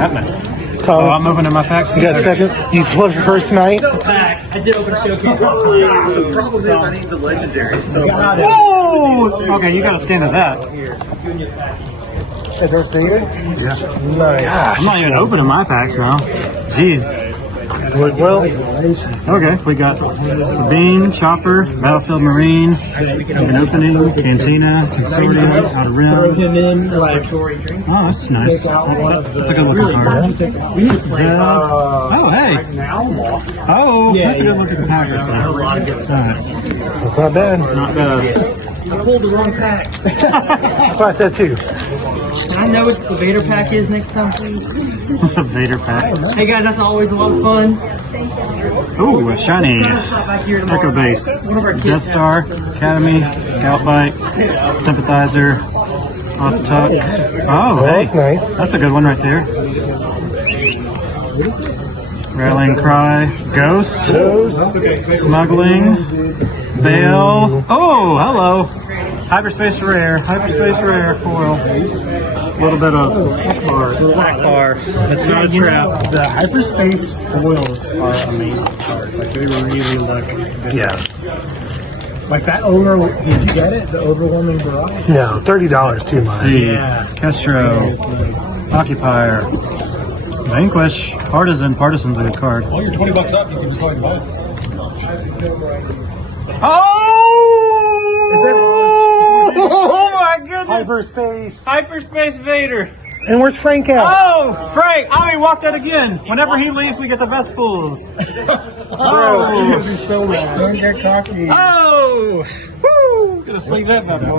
happening? Oh, Thomas, I'm opening my packs. you got a second? You supposed your first tonight? I did open a showcase. The problem is I need the legendary. So Whoa! Okay, you got to scan to that. Is that Vader? Yeah. Nice. I'm not even opening my packs now. Jeez. Well, Okay, we got Sabine, Chopper, Battlefield Marine, an opening, Cantina, Consortium, Outer Rim. Oh, that's nice. That's a good looking card. Zed. Oh, hey. Oh, that's a good looking pack right there. Alright, it's not bad. not bad. I pulled the wrong pack. That's what I said too. Can I know what the Vader pack is next time, please? Vader pack. Hey guys, that's always a lot of fun. Ooh, a shiny. Back here tomorrow. Echo Base. One of our kids Death Star, Academy, Scout Bite, Sympathizer, Ostuck. Oh, hey. That's nice. That's a good one right there. Rallying Cry, Ghost, Smuggling, Bale. Oh, hello. Hyperspace Rare foil. A little bit of Akbar. That's not a trap. The hyperspace foils are amazing cards. Like they really look good. Yeah. Like that did you get it? The overwhelming barrage? No, $30 too much. See, Yeah. Kestro, Occupier, Vanquish, Partisan. Partisan's a good card. Oh, you're $20 up. You can probably buy it. Oh my goodness! Hyperspace. Hyperspace Vader. And where's Frank at? Oh, Frank! I mean, walk that again. Whenever he leaves, we get the best pulls. Oh, you're so mad. Don't get cocky. Oh! Woo! Gonna sleeve that bad boy.